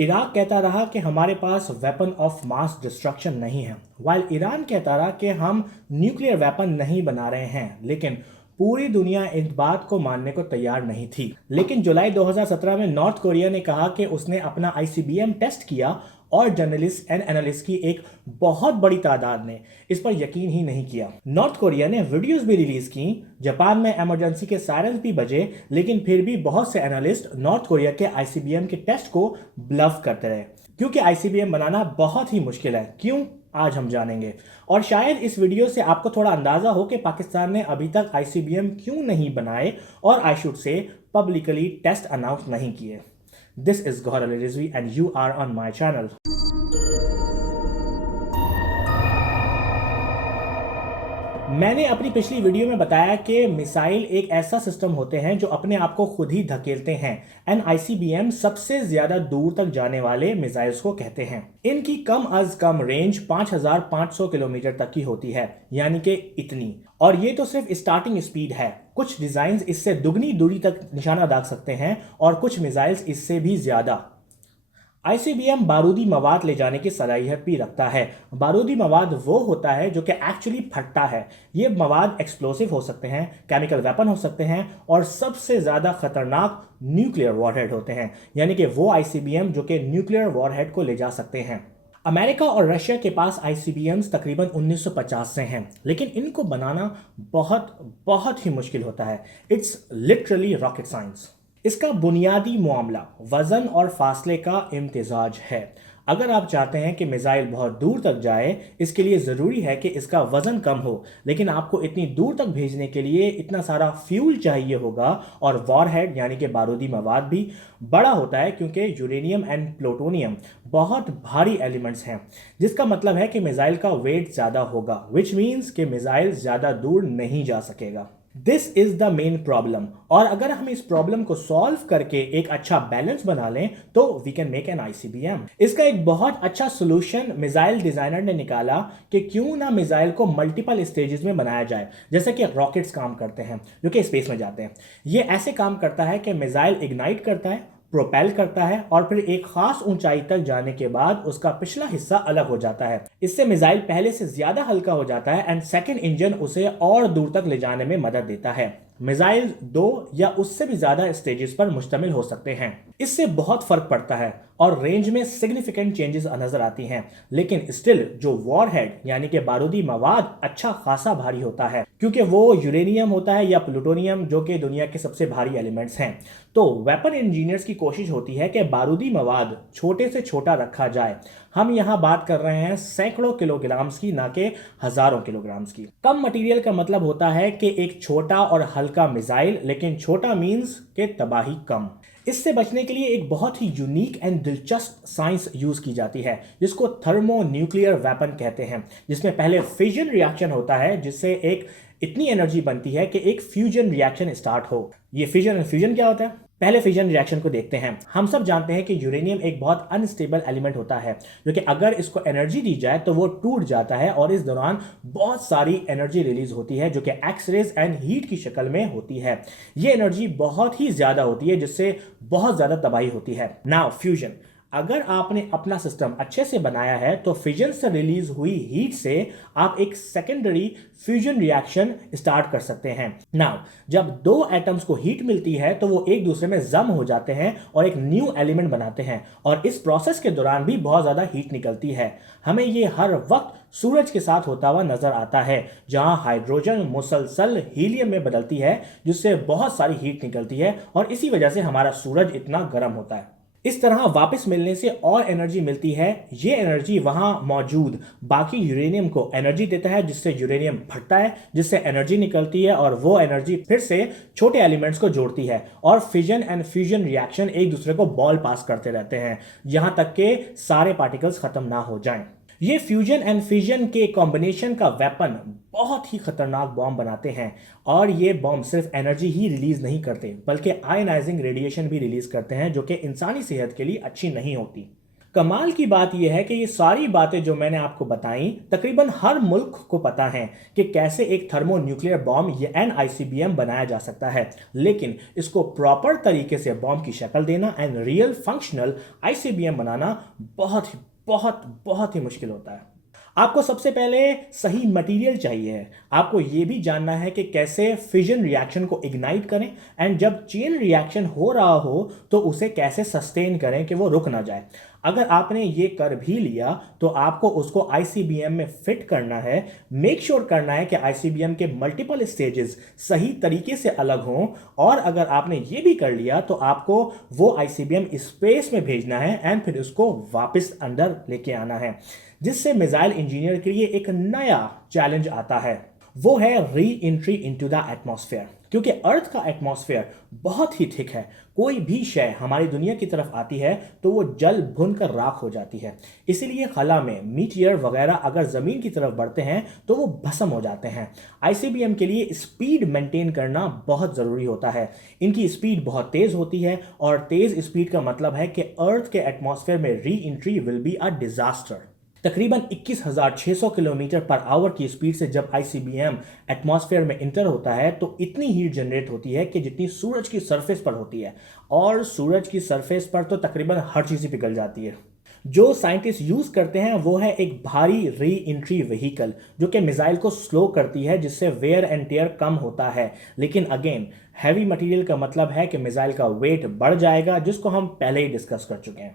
Iraq कहता रहा कि हमारे पास वेपन ऑफ मास डिस्ट्रक्शन नहीं है, वाइल ईरान कहता रहा कि हम न्यूक्लियर वेपन नहीं बना रहे हैं। लेकिन पूरी दुनिया इस बात को मानने को तैयार नहीं थी। लेकिन जुलाई 2017 में नॉर्थ कोरिया ने कहा कि उसने अपना आईसीबीएम टेस्ट किया और जर्नलिस्ट एंड एनालिस्ट की एक बहुत बड़ी तादाद ने इस पर यकीन ही नहीं किया। नॉर्थ कोरिया ने वीडियोस भी रिलीज की, जापान में इमरजेंसी के सायरन्स भी बजे, लेकिन फिर भी बहुत से एनालिस्ट नॉर्थ कोरिया के आईसीबीएम के टेस्ट को ब्लफ करते रहे, क्योंकि आईसीबीएम बनाना बहुत ही मुश्किल है। क्यों, आज हम जानेंगे। और शायद इस वीडियो से आपको थोड़ा अंदाजा हो कि पाकिस्तान ने अभी तक आईसीबीएम क्यों नहीं बनाए और I should say publicly test announce नहीं किए। This is Gauhar Ali Rizvi and you are on my channel. मैंने अपनी पिछली वीडियो में बताया कि मिसाइल एक ऐसा सिस्टम होते हैं जो अपने आप को खुद ही धकेलते हैं। एंड आईसीबीएम सबसे ज्यादा दूर तक जाने वाले मिसाइल्स को कहते हैं। इनकी कम अज कम रेंज 5500 किलोमीटर तक की होती है, यानी कि इतनी। और ये तो सिर्फ स्टार्टिंग स्पीड है। कुछ डिजाइन इससे दुगनी दूरी तक निशाना दाग सकते हैं और कुछ मिसाइल्स इससे भी ज्यादा। आईसीबीएम बारूदी मवाद ले जाने की सलाहियत भी रखता है। बारूदी मवाद वो होता है जो कि एक्चुअली फटता है। ये मवाद एक्सप्लोसिव हो सकते हैं, केमिकल वेपन हो सकते हैं और सबसे ज़्यादा खतरनाक न्यूक्लियर वॉरहेड होते हैं, यानी कि वो आईसीबीएम जो कि न्यूक्लियर वॉरहेड को ले जा सकते हैं। अमेरिका और रशिया के पास आईसीबीएम्स तकरीबन 1950 से हैं, लेकिन इनको बनाना बहुत बहुत ही मुश्किल होता है। It's literally rocket science. इसका बुनियादी मामला वजन और फासले का इम्तिजाज है। अगर आप चाहते हैं कि मिसाइल बहुत दूर तक जाए, इसके लिए ज़रूरी है कि इसका वजन कम हो, लेकिन आपको इतनी दूर तक भेजने के लिए इतना सारा फ्यूल चाहिए होगा और वॉरहेड यानी कि बारूदी मवाद भी बड़ा होता है, क्योंकि यूरेनियम एंड प्लूटोनियम बहुत भारी एलिमेंट्स हैं, जिसका मतलब है कि मिसाइल का वेट ज़्यादा होगा, विच मीन्स कि मिसाइल ज़्यादा दूर नहीं जा सकेगा। This is the main problem. और अगर हम इस प्रॉब्लम को सॉल्व करके एक अच्छा बैलेंस बना लें तो we can make an ICBM. इसका एक बहुत अच्छा सोल्यूशन मिसाइल डिजाइनर ने निकाला कि क्यों ना मिसाइल को मल्टीपल स्टेजेस में बनाया जाए, जैसे कि रॉकेट्स काम करते हैं जो कि स्पेस में जाते हैं। ये ऐसे काम करता है कि मिसाइल इग्नाइट करता है, प्रोपेल करता है और फिर एक खास ऊंचाई तक जाने के बाद उसका पिछला हिस्सा अलग हो जाता है। इससे मिसाइल पहले से ज्यादा हल्का हो जाता है एंड सेकंड इंजन उसे और दूर तक ले जाने में मदद देता है। मिसाइल 2 या उससे भी ज्यादा स्टेजेस पर मुश्तमिल हो सकते हैं। इससे बहुत फर्क पड़ता है और रेंज में सिग्निफिकेंट चेंजेस नजर आती हैं, लेकिन स्टिल जो वॉरहेड यानी कि बारूदी मवाद अच्छा खासा भारी होता है, क्योंकि वो यूरेनियम होता है या प्लूटोनियम जो कि दुनिया के सबसे भारी एलिमेंट्स हैं। तो वेपन इंजीनियर्स की कोशिश होती है कि बारूदी मवाद छोटे से छोटा रखा जाए। हम यहाँ बात कर रहे हैं सैकड़ों किलोग्राम्स की, ना कि हजारों किलोग्राम्स की। कम मटेरियल का मतलब होता है कि एक छोटा और हल्का मिसाइल, लेकिन छोटा मींस के तबाही कम। इससे बचने के लिए एक बहुत ही यूनिक एंड दिलचस्प साइंस यूज की जाती है, जिसको थर्मो न्यूक्लियर वेपन कहते हैं, जिसमें पहले फिजन रिएक्शन होता है, जिससे एक इतनी एनर्जी बनती है कि एक फ्यूजन रिएक्शन स्टार्ट हो। ये फिजन एंड फ्यूजन क्या होता है? पहले फिजन रिएक्शन को देखते हैं। हम सब जानते हैं कि यूरेनियम एक बहुत अनस्टेबल एलिमेंट होता है, जो कि अगर इसको एनर्जी दी जाए तो वो टूट जाता है और इस दौरान बहुत सारी एनर्जी रिलीज होती है, जो कि एक्सरेज एंड हीट की शक्ल में होती है। ये एनर्जी बहुत ही ज्यादा होती है, जिससे बहुत ज्यादा तबाही होती है। नाउ फ्यूजन, अगर आपने अपना सिस्टम अच्छे से बनाया है तो फिजन से रिलीज हुई हीट से आप एक सेकेंडरी फ्यूजन रिएक्शन स्टार्ट कर सकते हैं। नाउ जब दो एटम्स को हीट मिलती है तो वो एक दूसरे में जम हो जाते हैं और एक न्यू एलिमेंट बनाते हैं, और इस प्रोसेस के दौरान भी बहुत ज्यादा हीट निकलती है। हमें ये हर वक्त सूरज के साथ होता हुआ नजर आता है, जहां हाइड्रोजन मुसलसल हीलियम में बदलती है, जिससे बहुत सारी हीट निकलती है और इसी वजह से हमारा सूरज इतना गर्म होता है। इस तरह वापस मिलने से और एनर्जी मिलती है। ये एनर्जी वहां मौजूद बाकी यूरेनियम को एनर्जी देता है, जिससे यूरेनियम फटता है, जिससे एनर्जी निकलती है और वो एनर्जी फिर से छोटे एलिमेंट्स को जोड़ती है और फिजन एंड फ्यूजन रिएक्शन एक दूसरे को बॉल पास करते रहते हैं, यहां तक के सारे पार्टिकल्स खत्म ना हो जाएं। ये फ्यूजन एंड फिजन के कॉम्बिनेशन का वेपन बहुत ही खतरनाक बॉम्ब बनाते हैं, और ये बॉम्ब सिर्फ एनर्जी ही रिलीज नहीं करते बल्कि आयनाइजिंग रेडिएशन भी रिलीज करते हैं, जो कि इंसानी सेहत के लिए अच्छी नहीं होती। कमाल की बात यह है कि ये सारी बातें जो मैंने आपको बताई तकरीबन हर मुल्क को पता है कि कैसे एक थर्मोन्यूक्लियर बॉम्ब या NICBM बनाया जा सकता है, लेकिन इसको प्रॉपर तरीके से बॉम्ब की शक्ल देना एंड रियल फंक्शनल ICBM बनाना बहुत ही बहुत बहुत ही मुश्किल होता है। आपको सबसे पहले सही मटेरियल चाहिए है। आपको यह भी जानना है कि कैसे फिजन रिएक्शन को इग्नाइट करें एंड जब चेन रिएक्शन हो रहा हो तो उसे कैसे सस्टेन करें कि वो रुक ना जाए। अगर आपने ये कर भी लिया तो आपको उसको ICBM में फिट करना है। मेक श्योर करना है कि ICBM के मल्टीपल स्टेजेस सही तरीके से अलग हों, और अगर आपने ये भी कर लिया तो आपको वो ICBM स्पेस में भेजना है एंड फिर उसको वापस अंदर लेके आना है, जिससे मिसाइल इंजीनियर के लिए एक नया चैलेंज आता है। वो है re entry into the atmosphere, क्योंकि अर्थ का एटमॉस्फेयर बहुत ही थिक है। कोई भी शय हमारी दुनिया की तरफ आती है तो वो जल भुन कर राख हो जाती है। इसीलिए खला में मीटियर वगैरह अगर जमीन की तरफ बढ़ते हैं तो वो भस्म हो जाते हैं। ICBM के लिए स्पीड मेंटेन करना बहुत जरूरी होता है। इनकी स्पीड बहुत तेज होती है, और तेज स्पीड का मतलब है कि अर्थ के एटमॉस्फेयर में re entry will be a disaster. तकरीबन 21,600 किलोमीटर पर आवर की स्पीड से जब ICBM एटमॉस्फेयर में इंटर होता है तो इतनी हीट जनरेट होती है कि जितनी सूरज की सरफेस पर होती है, और सूरज की सरफेस पर तो तकरीबन हर चीज़ ही पिघल जाती है। जो साइंटिस्ट यूज़ करते हैं वो है एक भारी री एंट्री व्हीकल जो कि मिसाइल को स्लो करती है, जिससे वेयर एंड टेयर कम होता है। लेकिन अगेन हैवी मटेरियल का मतलब है कि मिसाइल का वेट बढ़ जाएगा, जिसको हम पहले ही डिस्कस कर चुके हैं।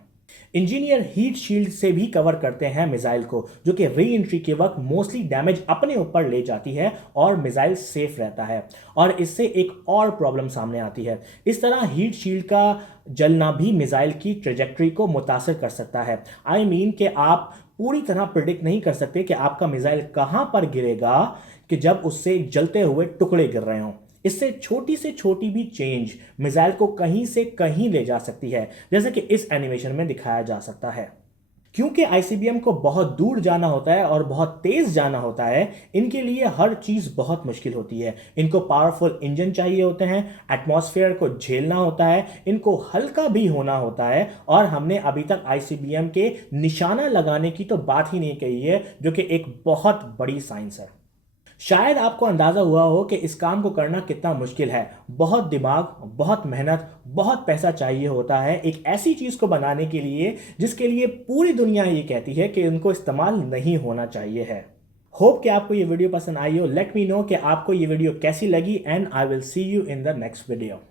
इंजीनियर हीट शील्ड से भी कवर करते हैं मिसाइल को, जो कि री एंट्री के वक्त मोस्टली डैमेज अपने ऊपर ले जाती है और मिसाइल सेफ रहता है। और इससे एक और प्रॉब्लम सामने आती है। इस तरह हीट शील्ड का जलना भी मिसाइल की ट्रेजेक्टरी को मुतासर कर सकता है। आई मीन कि आप पूरी तरह प्रिडिक्ट नहीं कर सकते कि आपका मिसाइल कहां पर गिरेगा कि जब उससे जलते हुए टुकड़े गिर रहे हों। इससे छोटी से छोटी भी चेंज मिसाइल को कहीं से कहीं ले जा सकती है, जैसे कि इस एनिमेशन में दिखाया जा सकता है। क्योंकि ICBM को बहुत दूर जाना होता है और बहुत तेज जाना होता है, इनके लिए हर चीज बहुत मुश्किल होती है। इनको पावरफुल इंजन चाहिए होते हैं, एटमॉस्फेयर को झेलना होता है, इनको हल्का भी होना होता है, और हमने अभी तक ICBM के निशाना लगाने की तो बात ही नहीं कही है, जो कि एक बहुत बड़ी साइंस है। शायद आपको अंदाजा हुआ हो कि इस काम को करना कितना मुश्किल है। बहुत दिमाग, बहुत मेहनत, बहुत पैसा चाहिए होता है एक ऐसी चीज को बनाने के लिए जिसके लिए पूरी दुनिया ये कहती है कि उनको इस्तेमाल नहीं होना चाहिए है। होप कि आपको ये वीडियो पसंद आई हो। लेट मी नो कि आपको ये वीडियो कैसी लगी, and I will see you in the next video.